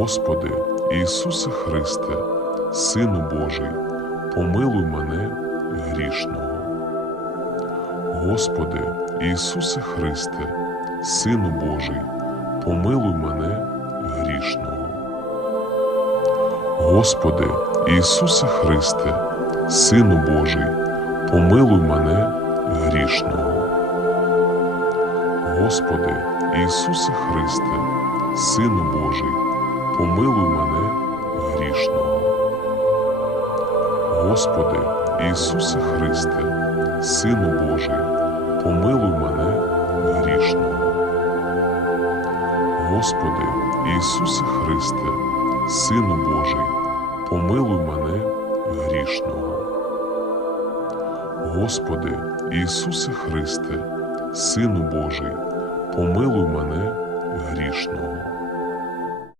Господи, Ісусе Христе, Сину Божий, помилуй мене грішного. Господи, Ісусе Христе, Сину Божий, помилуй мене грішного. Господи, Ісусе Христе, Сину Божий, помилуй мене грішного. Господи, Ісусе Христе, Сину Божий помилуй мене грішного. Господи Ісусе Христе, Сину Божий, помилуй мене грішного. Господи Ісусе Христе, Сину Божий, помилуй мене грішного. Господи Ісусе Христе, Сину Божий, помилуй мене грішного.